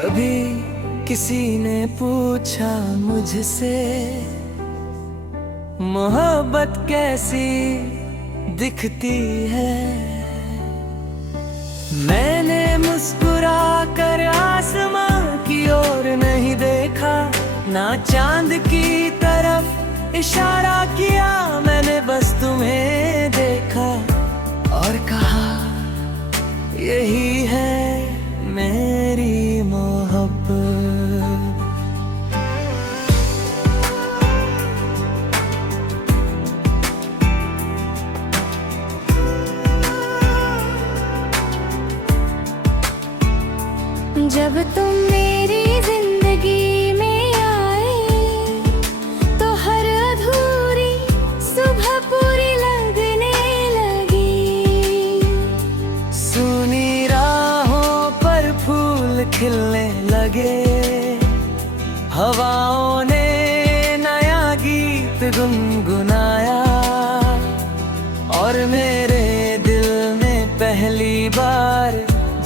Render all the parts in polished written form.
कभी किसी ने पूछा मुझसे मोहब्बत कैसी दिखती है, मैंने मुस्कुरा कर आसमां की ओर नहीं देखा, ना चांद की तरफ इशारा किया, मैंने बस तुम्हें देखा और कहा यही है मेरी मोहब्बत। जब तुम मेरी जिंदगी में आए तो हर अधूरी सुबह पूरी लगने लगी, सुनी राहों पर फूल खिलने लगे, हवाओं ने नया गीत गुनगुनाया और मेरे दिल में पहली बार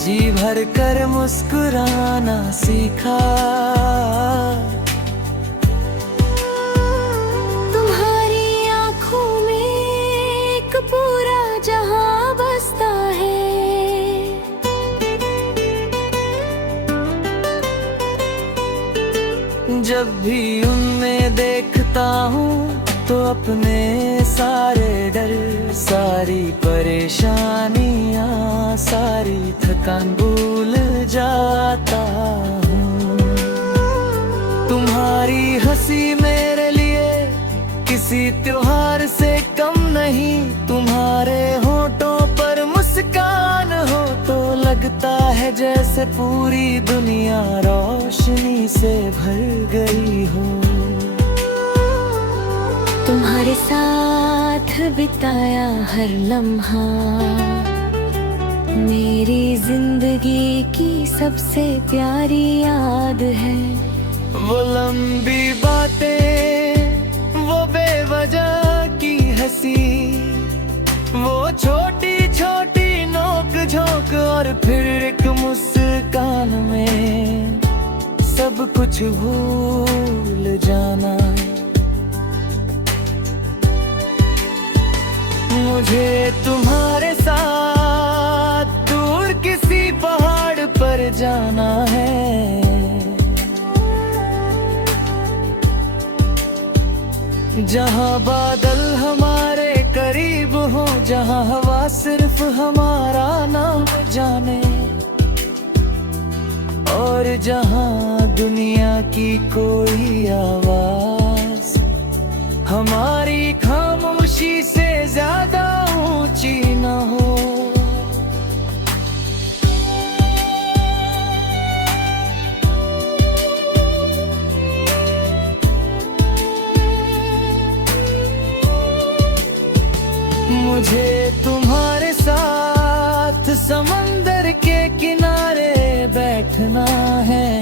जी भर कर मुस्कुराना सीखा। तुम्हारी आँखों में एक पूरा जहां बसता है, जब भी उनमें देखता हूँ तो अपने सारे डर, सारी परेशानियाँ, सारी थकान भूल जाता हूँ। तुम्हारी हंसी मेरे लिए किसी त्योहार से कम नहीं, तुम्हारे होठों पर मुस्कान हो तो लगता है जैसे पूरी दुनिया रोशनी से भर गई हो। तुम्हारे साथ बिताया हर लम्हा मेरी जिंदगी की सबसे प्यारी याद है। वो लंबी बातें, वो बेवजह की हंसी, वो छोटी छोटी नोक झोंक और फिर एक मुस्कान में सब कुछ भूल जाना। मुझे तुम्हारे साथ दूर किसी पहाड़ पर जाना है, जहाँ बादल हमारे करीब हो, जहाँ हवा सिर्फ हमारा नाम जाने, और जहाँ दुनिया की कोई आवाज हमारी खामोशी से ज्यादा ऊंची न हो। मुझे तुम्हारे साथ समंदर के किनारे बैठना है,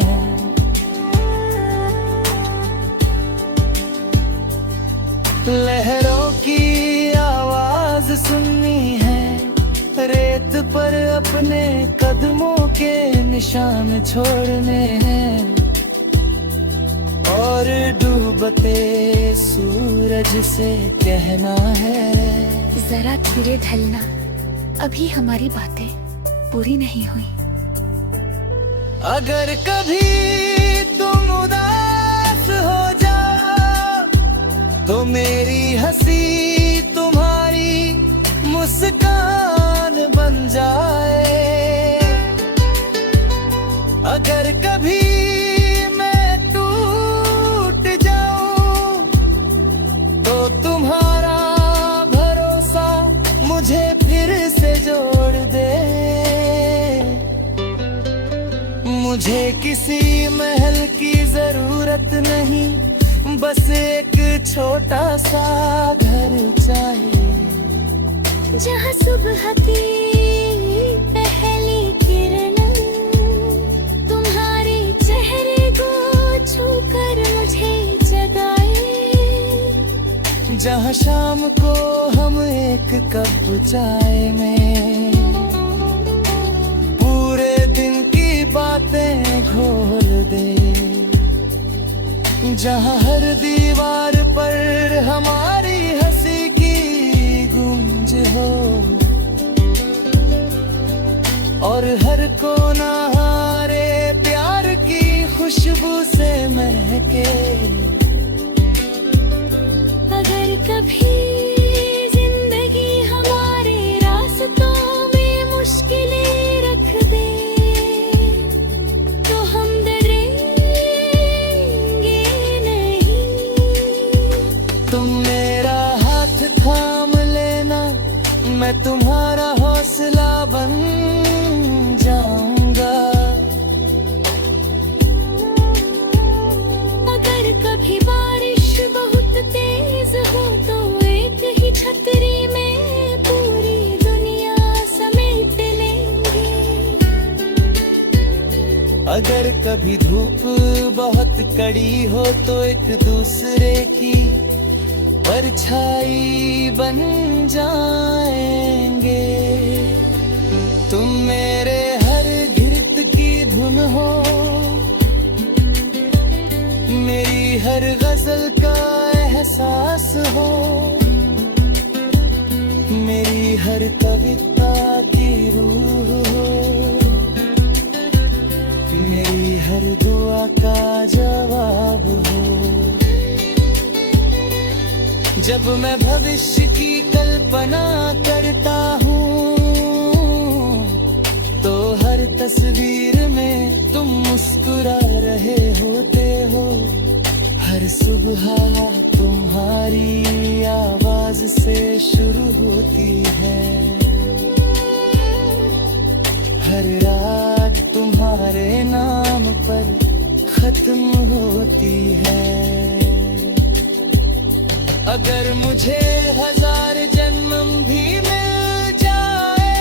लहरों की आवाज सुननी है, रेत पर अपने कदमों के निशान छोड़ने हैं, और डूबते सूरज से कहना है जरा धीरे ढलना, अभी हमारी बातें पूरी नहीं हुई। अगर कभी तुम उदास हो जाओ तो मेरी हंसी तुम्हारी मुस्कान बन जाए, अगर कभी मैं टूट जाऊं तो तुम्हारा भरोसा मुझे फिर से जोड़ दे। मुझे किसी महल की जरूरत नहीं, बस एक छोटा सा घर चाहिए, जहाँ सुबह की पहली किरण तुम्हारे चेहरे को छूकर मुझे जगाए, जहाँ शाम को हम एक कप चाय में पूरे दिन की बातें खोल दे, जहाँ हर दीवार पर हमारी हंसी की गूंज हो और हर कोना हमारे प्यार की खुशबू से महके। अगर कभी जिंदगी हमारे रास्तों में मुश्किलें रख दे तो हम डरेंगे नहीं। तुम मेरा हाथ थाम लेना, मैं तुम्हारा हौसला बन जाऊंगा। अगर कभी बारिश बहुत तेज हो तो एक ही छतरी में पूरी दुनिया समेट लेंगे। अगर कभी धूप बहुत कड़ी हो तो एक दूसरे की परछाई बन जाएंगे। तुम मेरे हर घिरत की धुन हो, मेरी हर गजल का एहसास हो, मेरी हर कविता की रूह हो, मेरी हर दुआ का जवाब हो। जब मैं भविष्य की कल्पना करता हूँ तो हर तस्वीर में तुम मुस्कुरा रहे होते हो। हर सुबह तुम्हारी आवाज से शुरू होती है, हर रात तुम्हारे नाम पर खत्म होती है। अगर मुझे 1000 जन्म भी मिल जाए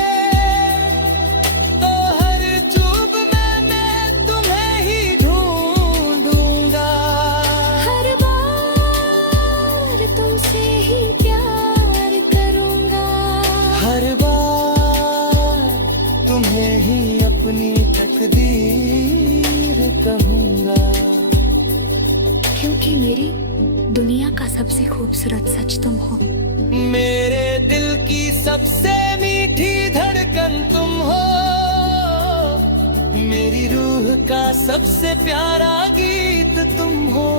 तो हर चूब में मैं तुम्हें ही ढूंढूंगा। हर बार तुमसे ही प्यार करूंगा, हर बार तुम्हें ही अपनी तकदीर कहूंगा। क्योंकि मेरी दुनिया का सबसे खूबसूरत सच तुम हो। मेरे दिल की सबसे मीठी धड़कन तुम हो, मेरी रूह का सबसे प्यारा गीत तुम हो।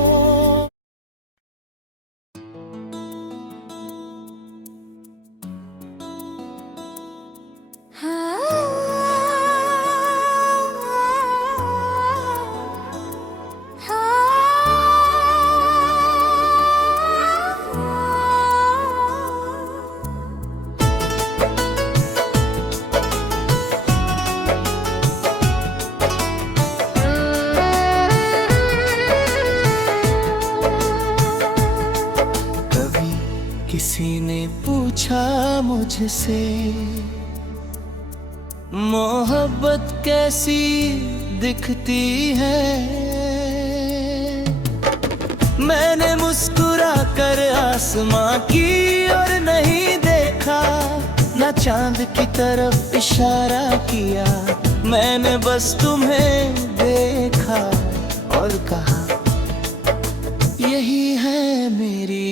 किसी ने पूछा मुझसे मोहब्बत कैसी दिखती है, मैंने मुस्कुरा कर आसमां की और नहीं देखा, न चांद की तरफ इशारा किया, मैंने बस तुम्हें देखा और कहा यही है मेरी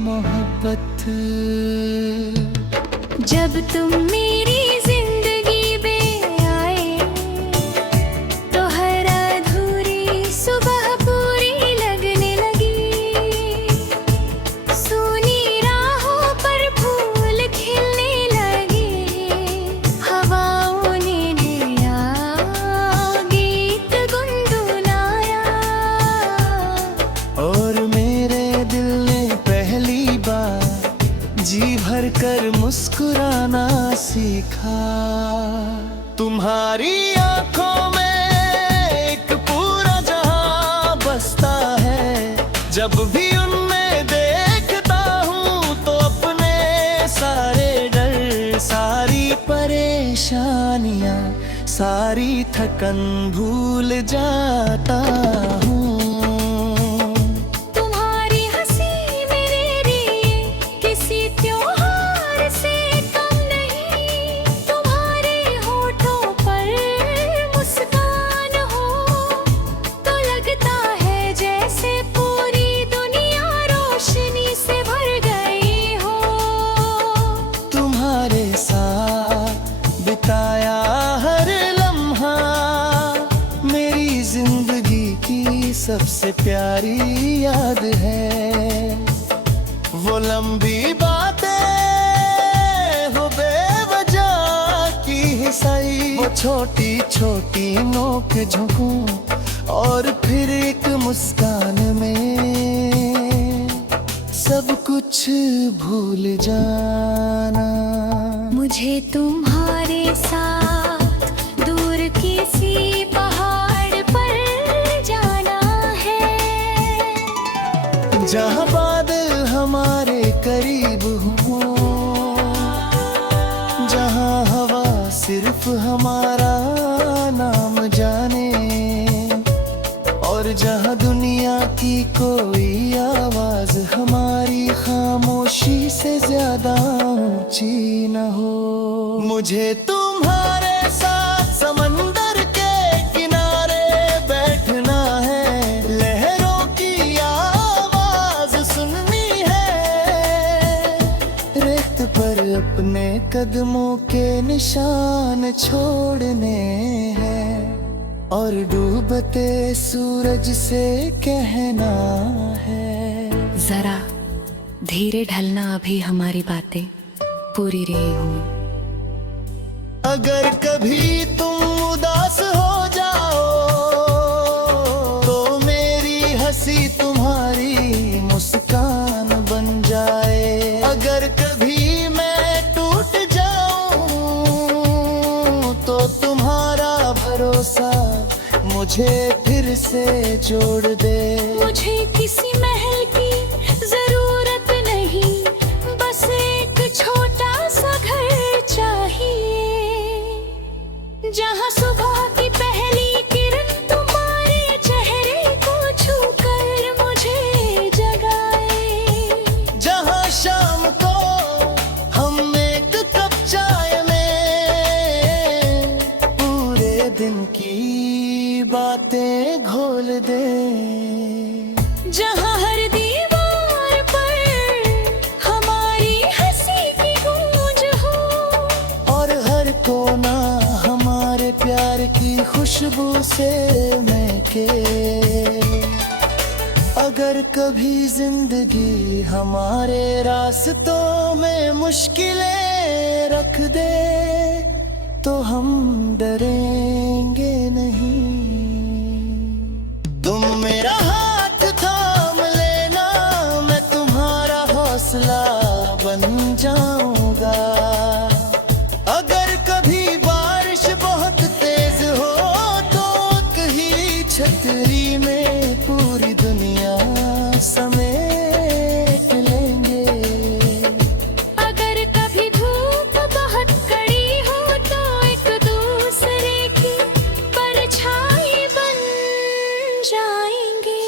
मोहब्बत। जब तुम मेरी जिंदगी में आए तो हर अधूरी सुबह पूरी लगने लगी, सूनी राहों पर फूल खिलने लगे, हवाओं ने नया गीत गुनगुनाया और मेरे दिल ने पहली बार जी भर कर मुस्कुराना सीखा। तुम्हारी आंखों में एक पूरा जहां बसता है, जब भी उनमें देखता हूँ तो अपने सारे डर, सारी परेशानियाँ, सारी थकन भूल जाता हूँ। सबसे प्यारी याद है। वो लंबी बातें हो बेवजह की ही सही, वो छोटी छोटी नोक झोंकों और फिर एक मुस्कान में सब कुछ भूल जाना। मुझे तुम्हारे साथ दूर किसी पहाड़ पर जाना है, जहाँ बादल हमारे करीब हो, जहाँ हवा सिर्फ हमारा नाम जाने, और जहाँ दुनिया की कोई आवाज हमारी खामोशी से ज्यादा ऊंची न हो। मुझे तुम्हारे साथ समंदर के किनारे बैठना है, लहरों की आवाज सुननी है, रेत पर अपने कदमों के निशान छोड़ने हैं, और डूबते सूरज से कहना है, जरा धीरे ढलना, अभी हमारी बातें पूरी रही हूँ। अगर कभी तुम उदास हो जाओ तो मेरी हंसी तुम्हारी मुस्कान बन जाए। अगर कभी मैं टूट जाऊं तो तुम्हारा भरोसा मुझे फिर से जोड़ दे। मुझे किसी महल की जरूरत नहीं, बस एक छोटा सा घर चाहिए, जहाँ सुबह की पहली किरण तुम्हारे चेहरे को छूकर मुझे जगाए, जहाँ शाम को हम एक कप चाय में पूरे दिन की बातें घोल दें, जहाँ हर दीवार पर हमारी हंसी की गूंज हो, और हर कोना हमारे प्यार की खुशबू से महके। अगर कभी जिंदगी हमारे रास्तों में मुश्किलें रख दे तो हम डरेंगे नहीं। तुम मेरा हाथ थाम लेना, मैं तुम्हारा हौसला बन जाऊंगा। अगर कभी बारिश बहुत तेज हो तो कहीं छतरी में पूरी दुनिया समेट लेंगे। अगर कभी धूप बहुत कड़ी हो तो एक दूसरे की परछाई बन जाएंगे।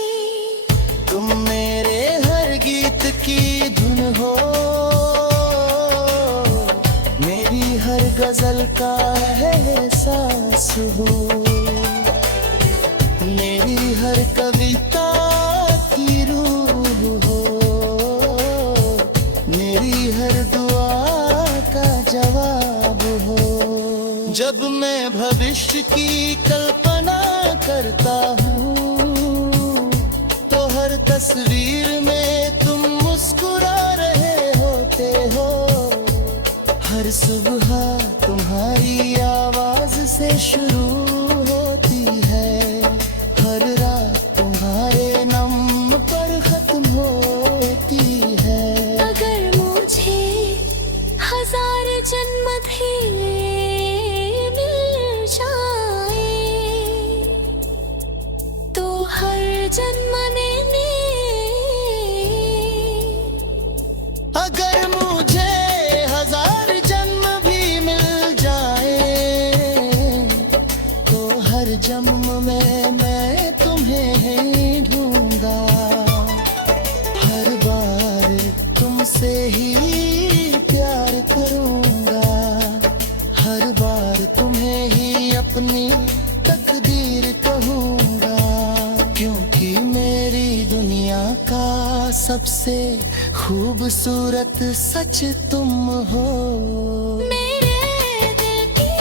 तुम मेरे हर गीत की धुन हो, मेरी हर गजल का एहसास हो, मेरी हर कविता की रूह हो, मेरी हर दुआ का जवाब हो। जब मैं भविष्य की कल्पना करता हूँ तो हर तस्वीर में तुम मुस्कुरा रहे होते हो। हर सुबह तुम्हारी आवाज से शुरू होती है, हर रात तुम्हारे नाम पर खत्म होती है। अगर मुझे हजार जन्म भी मिल जाए तो हर जन्म में अगर मुझे हजार जन्म भी मिल जाए तो हर जन्म में मैं तुम्हें ढूंढूंगा। हर बार तुमसे ही प्यार करूंगा, हर बार तुम्हें ही अपनी तकदीर कहूंगा, क्योंकि मेरी दुनिया का सबसे खूबसूरत सच तुम हो। मेरे दिल की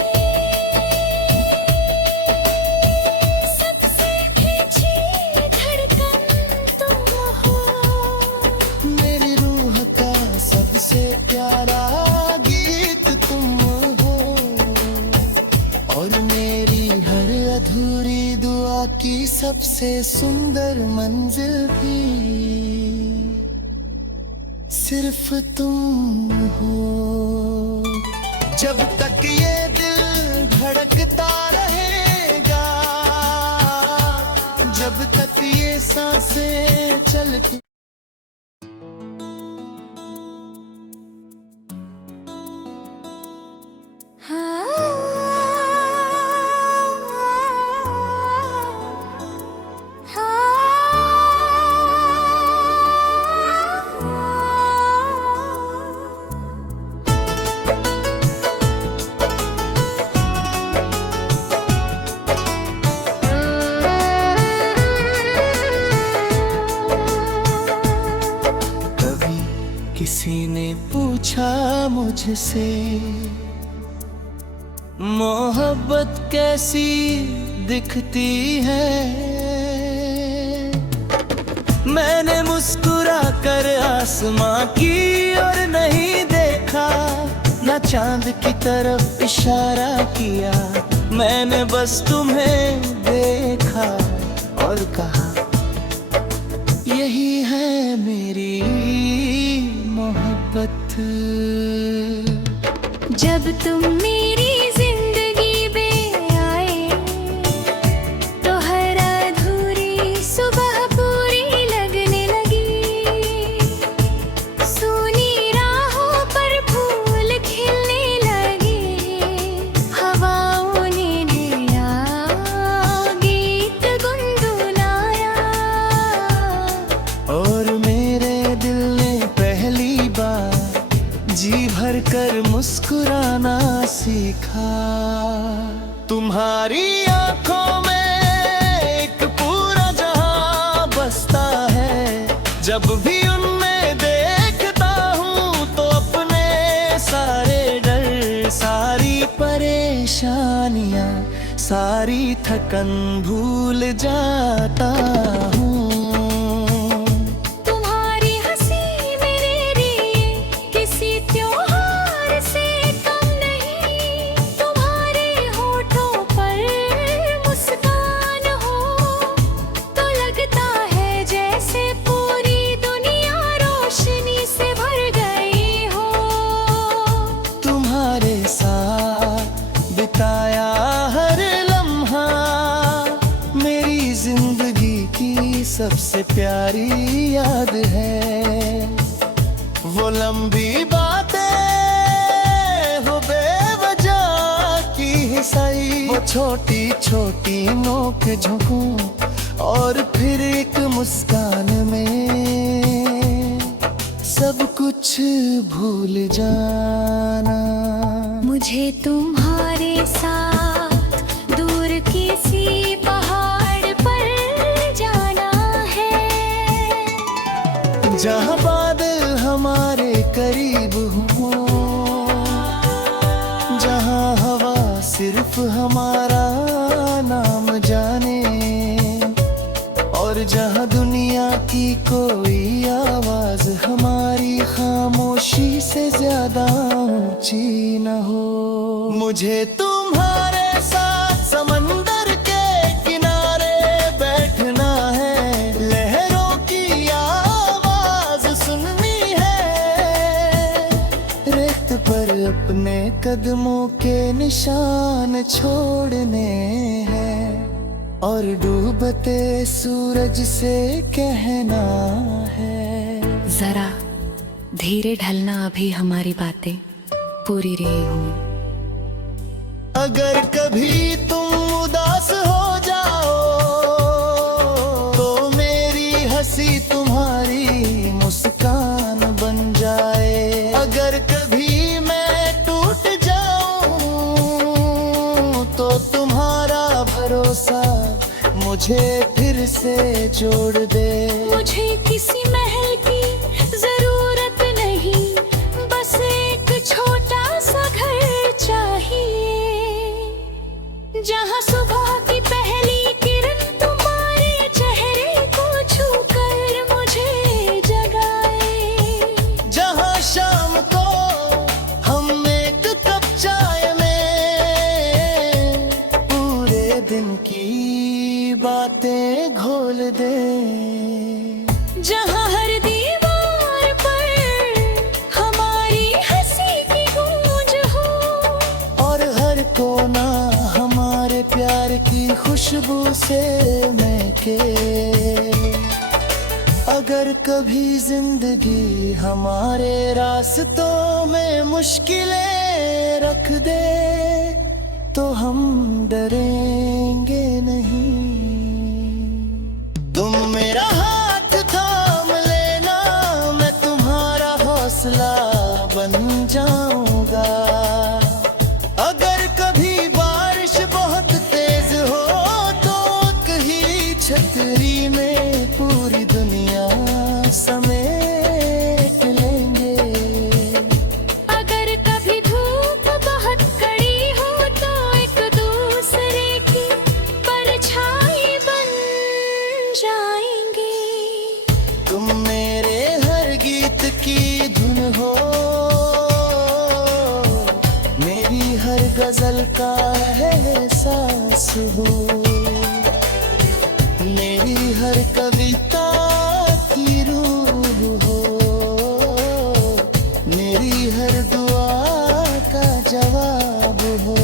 सबसे खिंची धड़कन सबसे सुंदर मंजिल भी सिर्फ तुम हो। जब तक ये दिल धड़कता रहेगा, जब तक ये सांसें चलती। किसी ने पूछा मुझसे मोहब्बत कैसी दिखती है। मैंने मुस्कुरा कर आसमां की और नहीं देखा, न चांद की तरफ इशारा किया। मैंने बस तुम्हें देखा और कहा यही है मेरी मोहब्बत। जब तुम मेरी जिंदगी में आए तो हर अधूरी सुबह पूरी लगने लगी। सूनी राहों पर फूल खिलने लगे, हवाओं ने नया गीत गुनगुनाया। और मेरे दिल ने पहली बार जी भर कर मुस्कुराना सीखा। तुम्हारी आंखों में एक पूरा जहां बसता है। जब भी उनमें देखता हूँ तो अपने सारे डर, सारी परेशानियां, सारी थकन भूल जाता हूँ। सबसे प्यारी याद है वो लंबी बातें, वो बेवजह की ही सही, वो छोटी छोटी नोक झोंकों और फिर एक मुस्कान में सब कुछ भूल जाना। मुझे तुम्हारे साथ दूर किसी पहाड़ पर जहाँ बादल हमारे करीब हो, जहाँ हवा सिर्फ हमारा नाम जाने, और जहाँ दुनिया की कोई आवाज हमारी खामोशी से ज्यादा ऊंची न हो। मुझे तुम्हारे साथ समंदर के किनारे बैठना है, लहरों की पर अपने कदमों के निशान छोड़ने हैं, और डूबते सूरज से कहना है जरा धीरे ढलना, अभी हमारी बातें पूरी रही हूँ। अगर कभी तुम उदास हो जाओ तो मेरी हंसी तुम्हारी मुस्कान बन जाए। अगर कभी भरोसा मुझे फिर से जोड़ दे। मुझे किसी महल की जरूरत नहीं, बस एक छोटा सा घर चाहिए, जहाँ सुबह की पहली किरण तुम्हारे चेहरे को छूकर मुझे जगाए, जहाँ शाम को हम एक कप चाय में पूरे दिन की बातें खुशबू से महके। अगर कभी जिंदगी हमारे रास्तों में मुश्किलें रख दे तो हम डरेंगे नहीं। तुम मेरा हाथ थाम लेना, मैं तुम्हारा हौसला बन जाऊंगा। अगर कभी बारिश बहुत तेज हो तो कहीं छतरी में पूरी दुनिया समेट लेंगे। अगर कभी धूप बहुत कड़ी हो तो एक दूसरे की परछाई बन जाएंगे। तुम मेरे हर गीत की धुन हो, मेरी हर गजल का एहसास हो, मेरी हर कविता की रूह हो, मेरी हर दुआ का जवाब हो।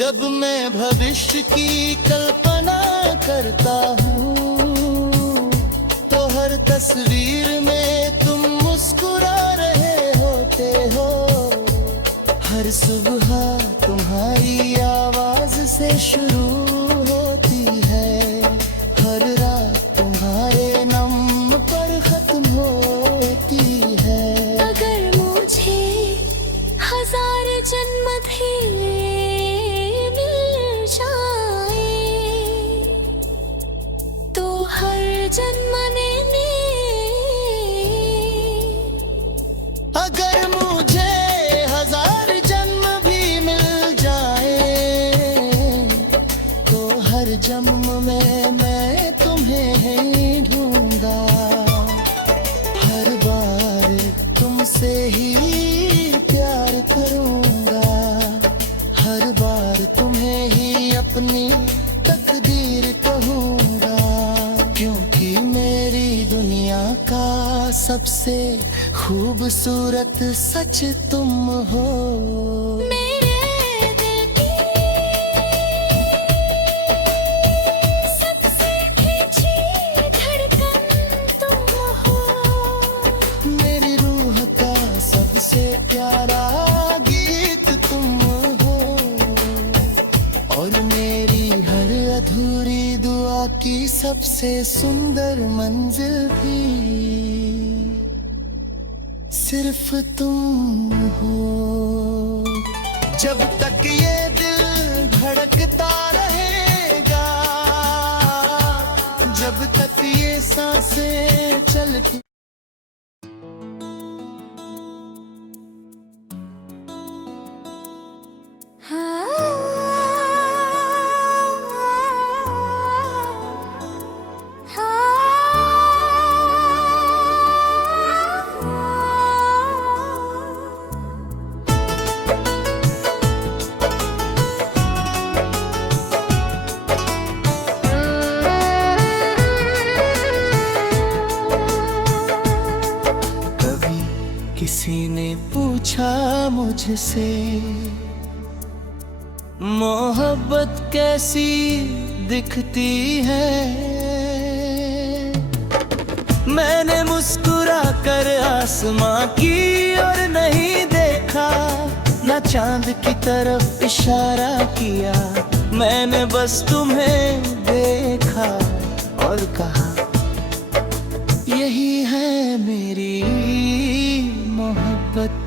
जब मैं भविष्य की कल्पना करता हूँ तो हर तस्वीर में तुम मुस्कुरा रहे होते हो। हर सुबह तुम्हारी आवाज से शुरू होती है, हर रात तुम्हारे नाम पर खत्म होती है। अगर मुझे 1000 जन्म भी मिल जाए तो हर जन्म ने अगर मुझे 1000 जन्म भी मिल जाए तो हर जन्म में मैं तुम्हें ढूंढूंगा। हर बार तुमसे ही प्यार करूंगा, हर बार तुम्हें ही अपनी तकदीर कहूंगा। क्योंकि मेरी दुनिया का सबसे खूबसूरत सच तुम हो। मेरे दिल की सबसे खींची धड़कन तुम हो। मेरी रूह का सबसे प्यारा गीत तुम हो, और मेरी हर अधूरी दुआ की सबसे सुंदर मंजिल भी सिर्फ तुम हो। जब तक ये दिल धड़कता रहेगा, जब तक ये सांसें चलती। किसी ने पूछा मुझसे मोहब्बत कैसी दिखती है। मैंने मुस्कुरा कर आसमां की और नहीं देखा, न चांद की तरफ इशारा किया। मैंने बस तुम्हें देखा और कहा यही है मेरी मोहब्बत।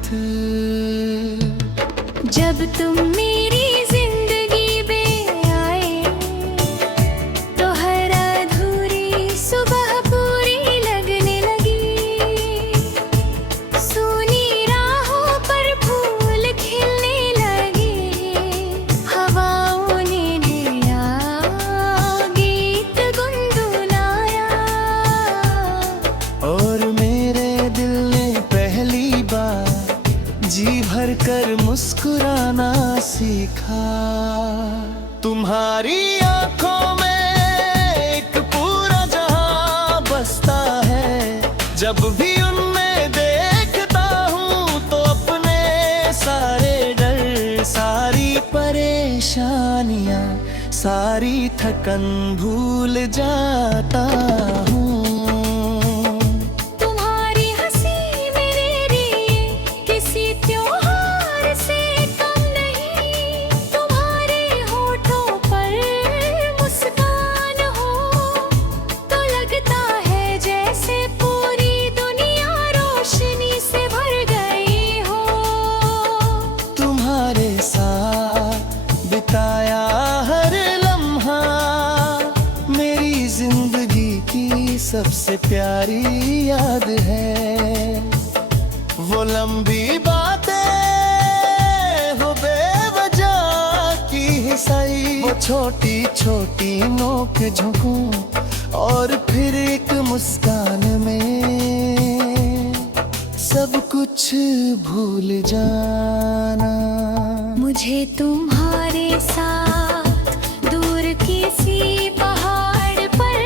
जब तुम मेरी जिंदगी में आए तो हर अधूरी सुबह पूरी लगने लगी। सूनी राहों पर फूल खिलने लगे, हवाओं ने नया गीत गुनगुनाया। और मेरे दिल ने पहली बार जी भर कर मुस्कुराना सीखा। तुम्हारी आंखों में एक पूरा जहां बसता है। जब भी उनमें देखता हूँ तो अपने सारे डर, सारी परेशानियाँ, सारी थक धड़कन भूल जाता हूँ। तुम्हारी हंसी मेरे लिए किसी त्योहार से कम नहीं। तुम्हारे होठों पर मुस्कान हो तो लगता है जैसे पूरी दुनिया रोशनी से भर गई हो। तुम्हारे साथ बिताया हर लम्हा मेरी जिंदगी की सबसे प्यारी याद है। वो लंबी बातें हो बेवजह की हिसाई, वो छोटी छोटी नोक झोंकों और फिर एक मुस्कान में सब कुछ भूल जाना। मुझे तुम्हारे साथ दूर किसी पहाड़ पर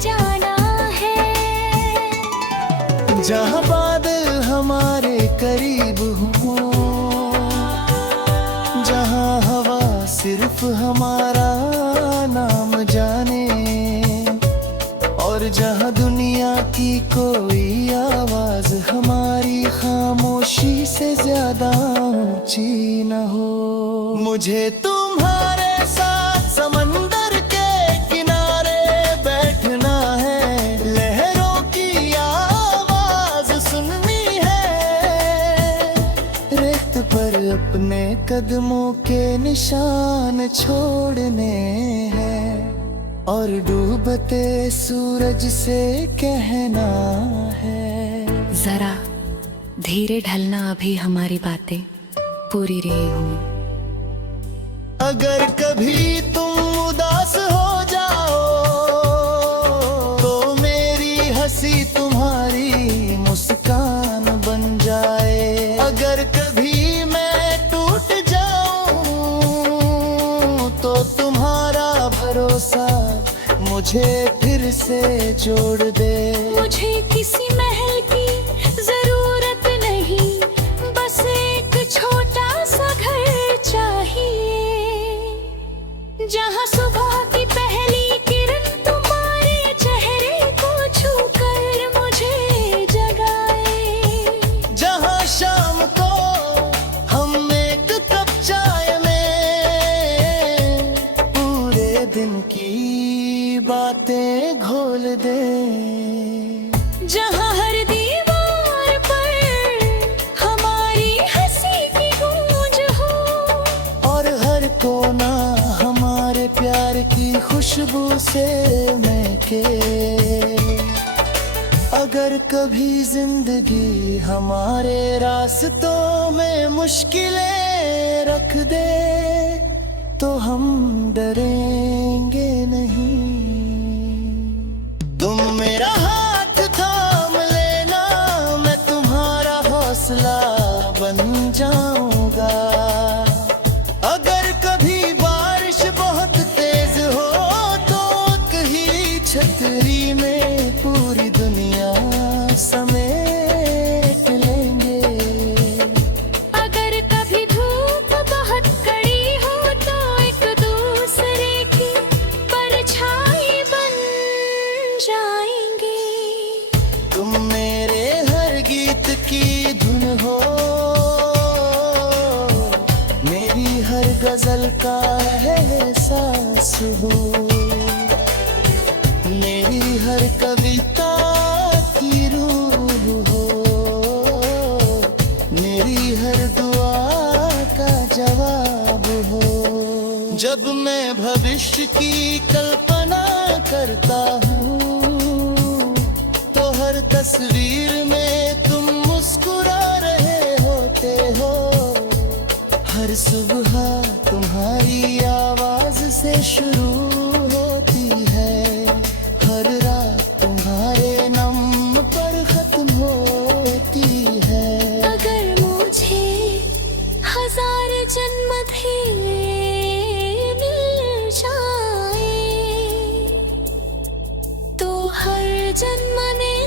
जाना है, जहाँ बादल हमारे करीब हो, जहाँ हवा सिर्फ हमारा नाम जाने, और जहाँ दुनिया की कोई आवाज हमारी खामोशी से ज्यादा ऊंची न हो। मुझे तुम्हारे साथ समंदर के किनारे बैठना है, लहरों की आवाज सुननी है, रेत पर अपने कदमों के निशान छोड़ने हैं, और डूबते सूरज से कहना है, जरा धीरे ढलना, अभी हमारी बातें पूरी रही हूँ। अगर कभी तुम उदास हो जाओ तो मेरी हंसी तुम्हारी मुस्कान बन जाए। अगर कभी मैं टूट जाऊं तो तुम्हारा भरोसा मुझे फिर से जोड़ दे। मुझे किसी महल की जरूरत नहीं, बस एक छोटा सा घर चाहिए, जहाँ सुबह की पहली किरण तुम्हारे चेहरे को छूकर मुझे जगाए, जहाँ शाम को हम एक कप चाय में पूरे दिन की बातें घोल दें, जहाँ हर दीवार पर हमारी हंसी की गूंज हो, और हर कोना हमारे प्यार की खुशबू से महके। अगर कभी जिंदगी हमारे रास्तों में मुश्किलें रख दे तो हम डरेंगे नहीं। तुम मेरा हाथ थाम लेना, मैं तुम्हारा हौसला बन जाऊंगा। अगर कभी बारिश बहुत तेज हो तो कहीं छतरी में पूरी दुनिया समेट लेंगे। अगर कभी धूप बहुत कड़ी हो तो एक दूसरे की परछाई बन जाएंगे। तुम मेरे हर गीत की धुन हो, मेरी हर गजल का एहसास हो, मेरी हर कविता की रूह हो, मेरी हर दुआ का जवाब हो। जब मैं भविष्य की कल्पना करता हूँ तो हर तस्वीर में तुम मुस्कुरा रहे होते हो। हर सुबह तुम्हारी आवाज से शुरू होती है, हर रात तुम्हारे नम पर खत्म होती है। अगर मुझे हजार जन्म भी मिल जाए तो हर जन्म में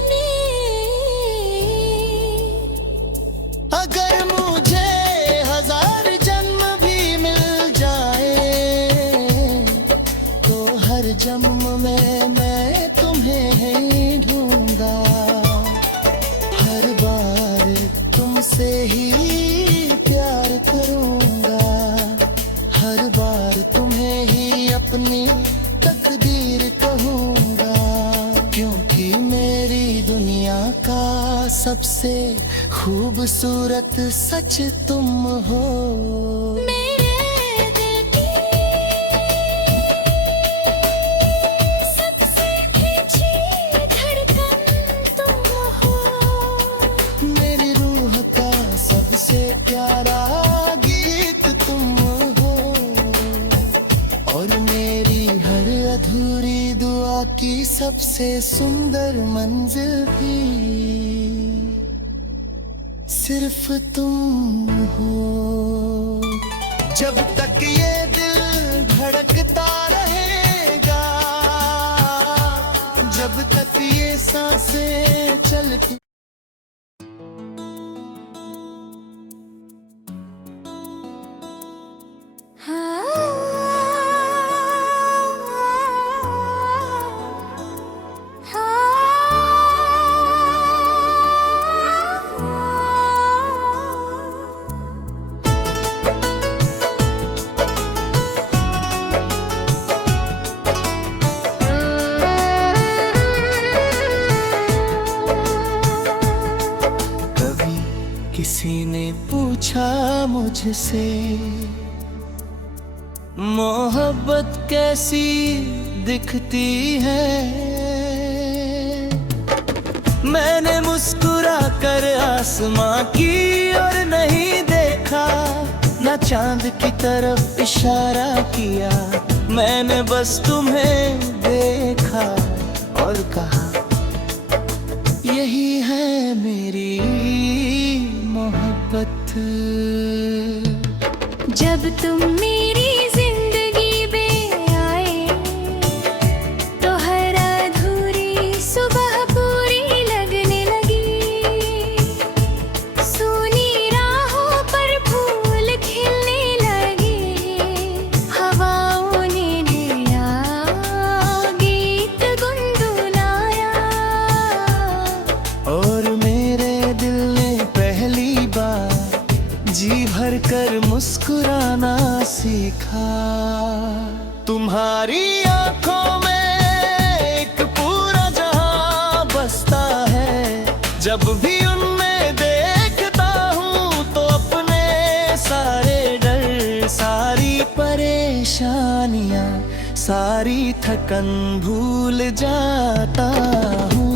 दुनिया का सबसे खूबसूरत सच तुम हो। मेरे दिल की सबसे खींची धड़कन तुम हो। मेरी रूह का सबसे प्यारा गीत तुम हो। और मेरी हर अधूरी दुआ की सबसे सुंदर मंजिल भी सिर्फ तुम हो। जब तक ये दिल धड़कता रहेगा, जब तक ये सांसें चलती। किसी ने पूछा मुझसे मोहब्बत कैसी दिखती है। मैंने मुस्कुरा कर आसमां की और नहीं देखा, न चांद की तरफ इशारा किया। मैंने बस तुम्हें देखा और कहा यही है मेरी मोहब्बत। जब तुम मेरी जिंदगी में आए तो हर अधूरी सुबह पूरी लगने लगी। सूनी राहों पर फूल खिलने लगे, हवाओं ने नया गीत गुनगुनाया। और मेरे दिल ने पहली बार जी भर कर मुस्कुराना सीखा। तुम्हारी आंखों में एक पूरा जहां बसता है। जब भी उनमें देखता हूँ तो अपने सारे डर, सारी परेशानियां, सारी थकन भूल जाता हूँ।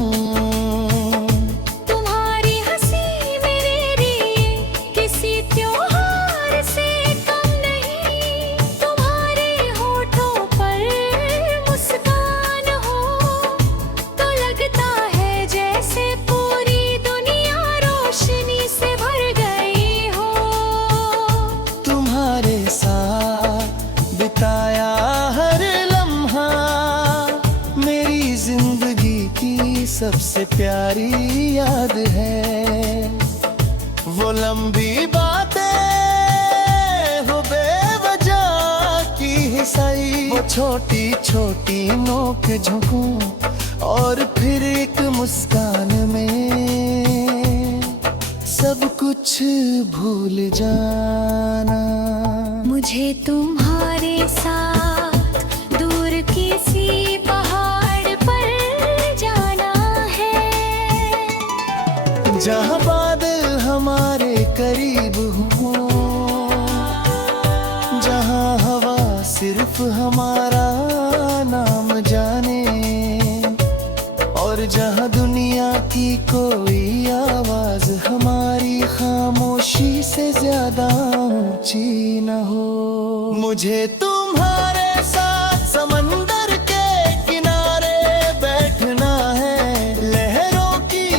सबसे प्यारी याद है वो लंबी बातें, वो बेवजह की ही सही, वो छोटी छोटी नोक झोंकों और फिर एक मुस्कान में सब कुछ भूल जाना। मुझे तुम्हारे साथ दूर किसी पहाड़ पर जहाँ बादल हमारे करीब हो, जहाँ हवा सिर्फ हमारा नाम जाने, और जहाँ दुनिया की कोई आवाज हमारी खामोशी से ज्यादा ऊंची न हो। मुझे तुम्हारे साथ समंदर के किनारे बैठना है, लहरों की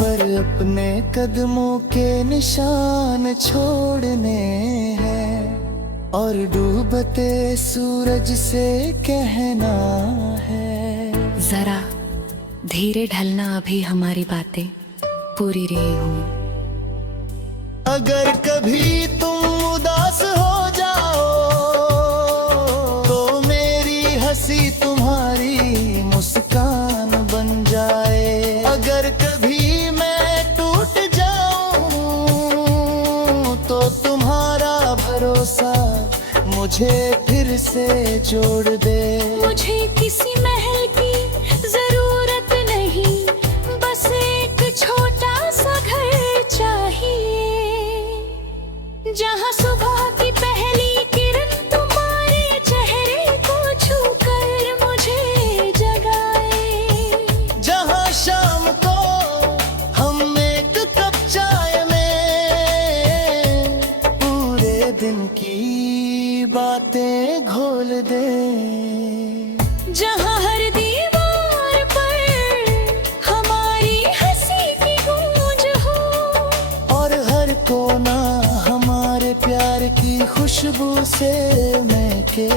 पर अपने कदमों के निशान छोड़ने हैं और डूबते सूरज से कहना है जरा धीरे ढलना, अभी हमारी बातें पूरी रही हूँ। अगर कभी तुम उदास हो जाओ तो मेरी हंसी तुम्हारी मुस्कान बन जाए। अगर कभी मुझे फिर से जोड़ दे। मुझे किसी महल की जरूरत नहीं, बस एक छोटा सा घर चाहिए, जहाँ सुबह की पहली किरण तुम्हारे चेहरे को छूकर मुझे जगाए, जहाँ शाम को हम एक कप चाय में पूरे दिन की बातें घोल दे, जहाँ हर दीवार पर हमारी हंसी की गूंज हो, और हर कोना हमारे प्यार की खुशबू से महके।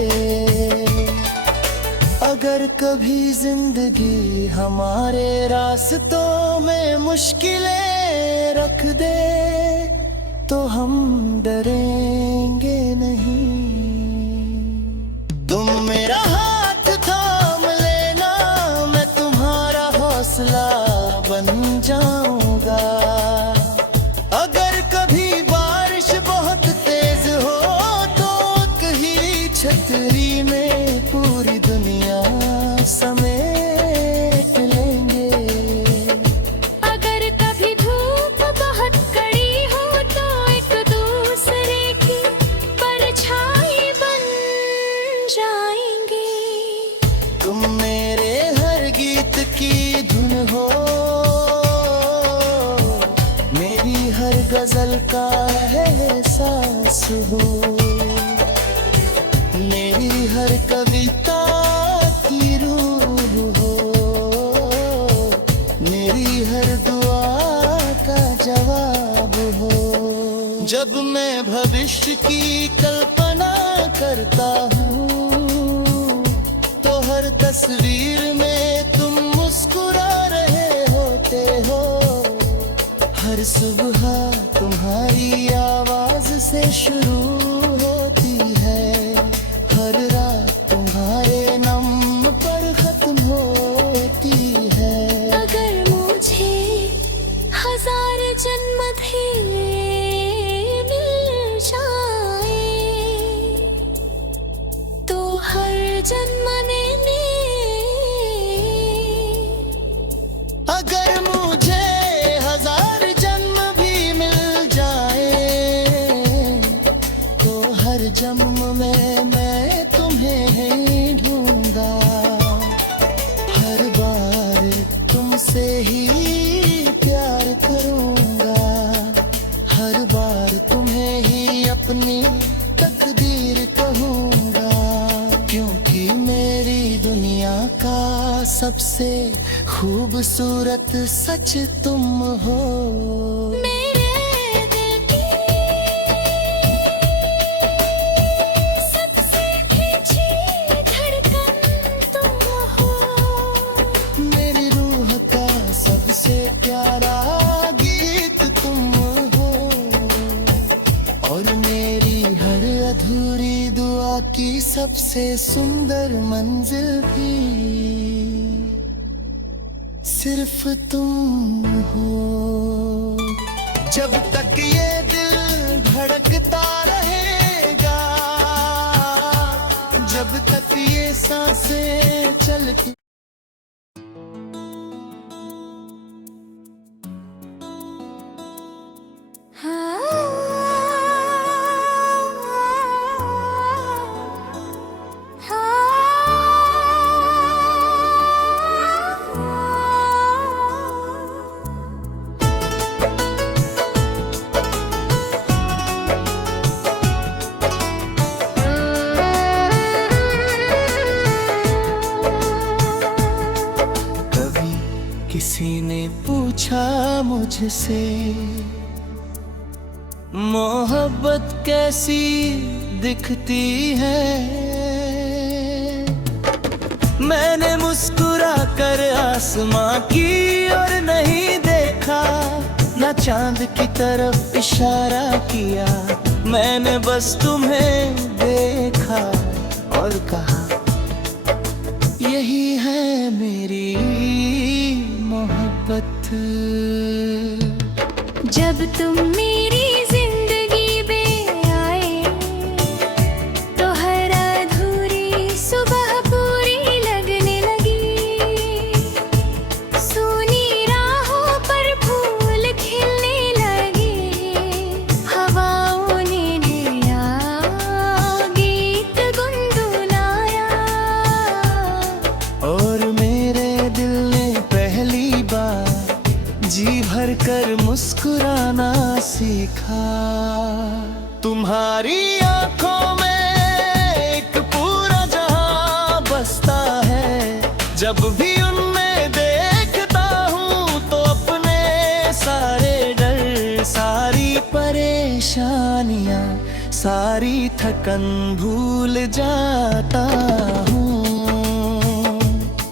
अगर कभी जिंदगी हमारे रास्तों में मुश्किलें रख दे, तो हम डरेंगे नहीं। तुम मेरा हाथ थाम लेना, मैं तुम्हारा हौसला बन जाऊंगा। अगर कभी बारिश बहुत तेज हो, तो कहीं छतरी में पूरी दुनिया समेट लेंगे। अगर कभी धूप बहुत कड़ी हो, तो एक दूसरे की परछाई बन जाएंगे। तुम मेरे हर गीत की धुन हो, मेरी हर गजल का एहसास हो, मेरी हर कविता की रूह हो, मेरी हर दुआ का जवाब हो। जब मैं भविष्य की कल्पना करता हूँ, तो हर तस्वीर में तुम मुस्कुरा रहे होते हो। हर सुबह तुम्हारी आवाज से शुरू होती है, हर रात तुम्हारे नाम पर खत्म होती है। अगर मुझे हजार जन्म भी मिल जाए, तो हर जन्म में अगर मुझे हजार जन्म भी मिल जाए, तो हर जन्म में मैं तुम्हें ढूंढूंगा। हर बार तुमसे ही प्यार करूंगा, हर बार तुम्हें ही अपनी तकदीर कहूंगा। क्योंकि मेरी दुनिया का सबसे खूबसूरत सच तुम हो। मेरे दिल की सबसे खींची धड़कन तुम हो। मेरी रूह का सबसे प्यारा गीत तुम हो, और मेरी हर अधूरी दुआ की सबसे सुंदर मंजिल भी सिर्फ तुम हो। जब तक ये दिल धड़कता रहेगा, जब तक ये सांसें चलती। किसी ने पूछा मुझसे, मोहब्बत कैसी दिखती है। मैंने मुस्कुरा कर आसमां की ओर नहीं देखा, न चांद की तरफ इशारा किया। मैंने बस तुम्हें देखा और कहा, यही है मेरी मोहब्बत। जब तुम मेरी जिंदगी में आए, तो हर अधूरी मुस्कुराना सीखा। तुम्हारी आंखों में एक पूरा जहां बसता है, जब भी उनमें देखता हूँ तो अपने सारे डर, सारी परेशानियां, सारी थकन भूल जाता हूँ।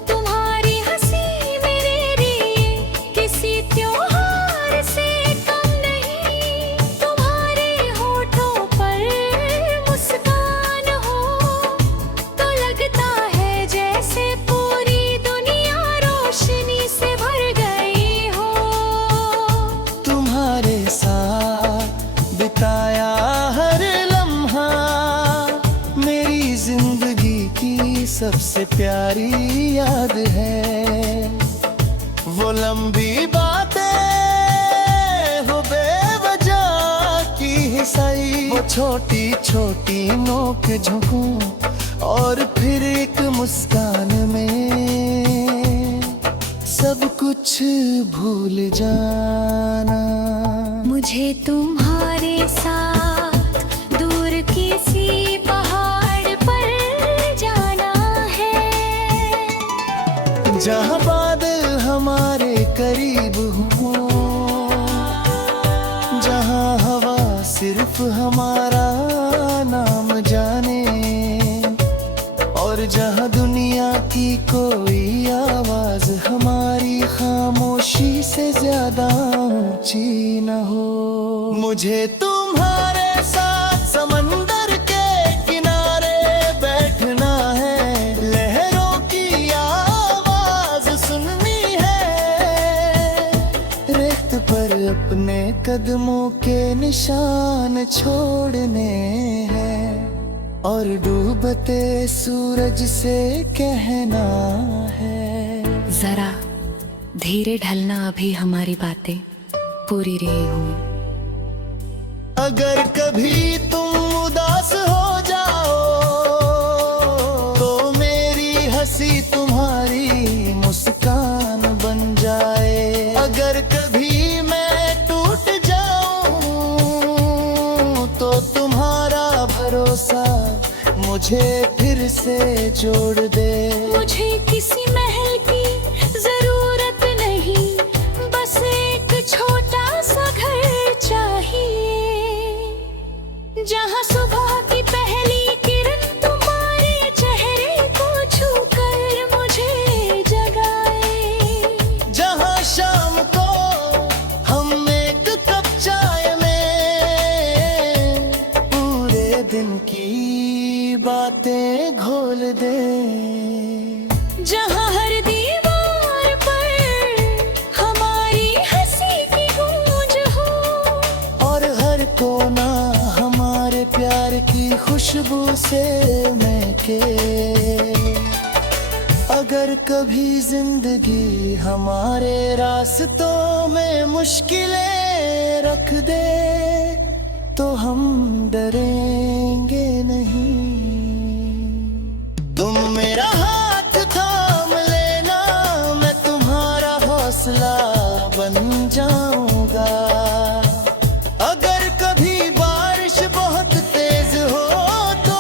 तुम्हारी हंसी मेरे लिए किसी त्योहार से कम नहीं, तुम्हारे होठों पर मुस्कान हो तो लगता है जैसे पूरी दुनिया रोशनी से भर गई हो। तुम्हारे साथ बिताया हर लम्हा मेरी जिंदगी की सबसे प्यारी याद है। वो लंबी बातें हो बेवजह की ही सही, वो छोटी छोटी नोक झोंकों और फिर एक मुस्कान में सब कुछ भूल जाना। मुझे तुम्हारे साथ दूर किसी पहाड़ पर जाना है, जहाँ बादल हमारे करीब हो, जहाँ हवा सिर्फ हमारा नाम जाने, और जहाँ दुनिया की कोई आवाज हमारी खामोशी से ज्यादा ऊंची न हो। मुझे तुम्हारे साथ समंदर के किनारे बैठना है, लहरों की आवाज सुननी है, रेत पर अपने कदमों के निशान छोड़ने हैं, और डूबते सूरज से कहना है, जरा धीरे ढलना, अभी हमारी बातें पूरी रही हूँ। अगर कभी तुम उदास हो जाओ तो मेरी हंसी तुम्हारी मुस्कान बन जाए। अगर कभी मैं टूट जाऊं तो तुम्हारा भरोसा मुझे फिर से जोड़ दे। मुझे किसी महल की जरूरत नहीं, बस एक छोटा सा घर चाहिए, जहाँ सुबह की पहली किरण तुम्हारे चेहरे को छूकर मुझे जगाए, जहाँ शाम को हम एक कप चाय में पूरे दिन की बातें घोल दें, जहाँ हर दीवार पर हमारी हंसी की गूंज हो, और हर कोना हमारे प्यार की खुशबू से महके। अगर कभी जिंदगी हमारे रास्तों में मुश्किलें रख दे तो हम डरेंगे नहीं। तुम मेरा हाथ थाम लेना, मैं तुम्हारा हौसला बन जाऊंगा। अगर कभी बारिश बहुत तेज हो तो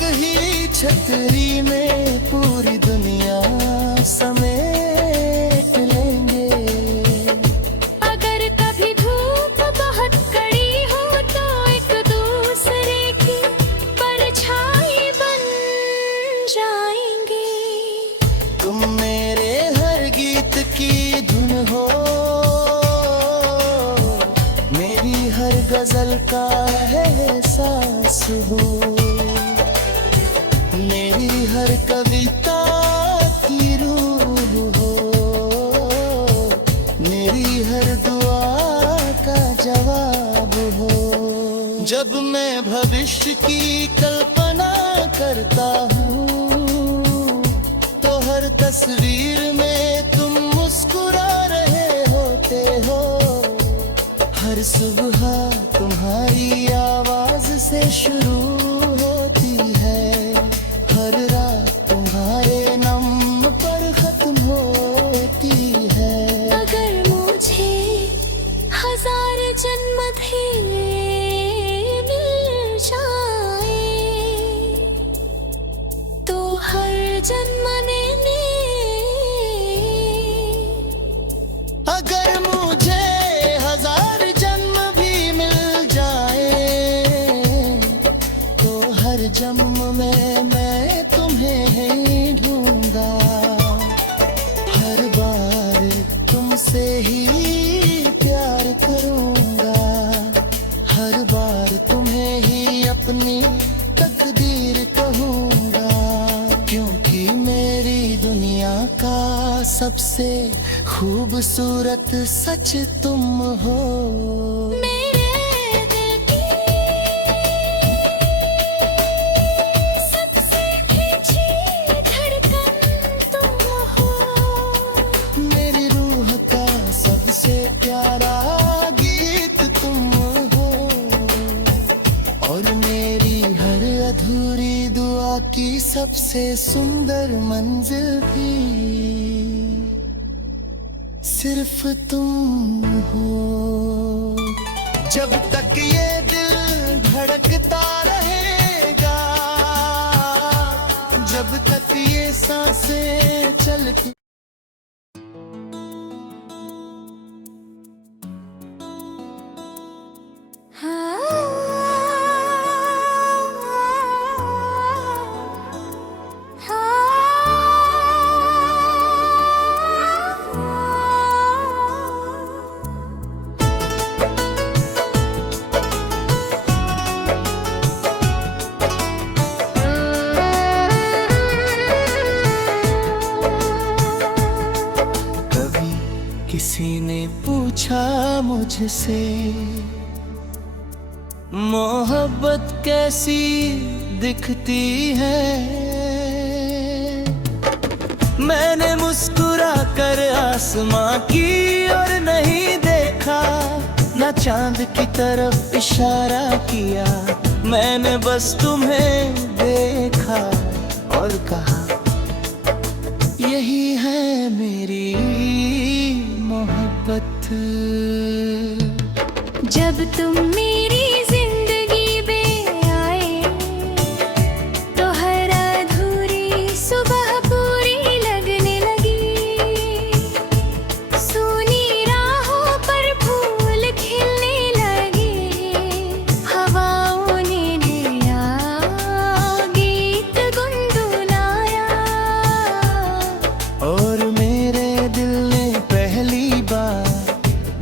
कहीं छतरी में पूरी दुनिया समेट लेंगे। अगर कभी धूप बहुत कड़ी हो तो एक दूसरे की परछाई बन जाएंगे। तुम मेरे हर गीत की धुन हो, मेरी हर गजल का एहसास हो, मेरी हर कविता की रूह हो, मेरी हर दुआ का जवाब हो। जब मैं भविष्य की कल्पना करता हूँ तो हर तस्वीर में तुम मुस्कुरा रहे होते हो। हर सुबह तुम्हारी आवाज से शुरू होती है, हर रात तुम्हारे नम पर खत्म होती है। अगर मुझे हजार दुनिया का सबसे खूबसूरत सच तुम हो। मेरे दिल की सबसे खिंची धड़कन तुम हो। मेरी रूह का सबसे प्यारा गीत तुम हो। और मेरी हर अधूरी दुआ की सबसे सुंदर मंजिल भी सिर्फ तुम हो। जब तक ये दिल धड़कता रहेगा, जब तक ये सांसें चलती। किसी ने पूछा मुझसे मोहब्बत कैसी दिखती है। मैंने मुस्कुरा कर आसमां की और नहीं देखा, न चांद की तरफ इशारा किया। मैंने बस तुम्हें देखा और कहा यही है मेरी मोहब्बत। जब तुम मेरी जिंदगी में आए तो हर अधूरी सुबह पूरी लगने लगी। सूनी राहों पर फूल खिलने लगे, हवाओं ने नया गीत गुनगुनाया। और मेरे दिल ने पहली बार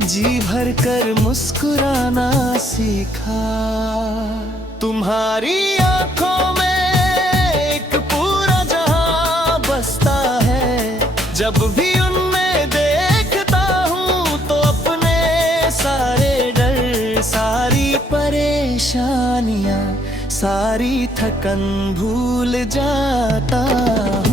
जी भर कर मुस्कुराना सीखा। तुम्हारी आंखों में एक पूरा जहां बसता है। जब भी उनमें देखता हूँ तो अपने सारे डर, सारी परेशानियां, सारी थकन भूल जाता हूँ।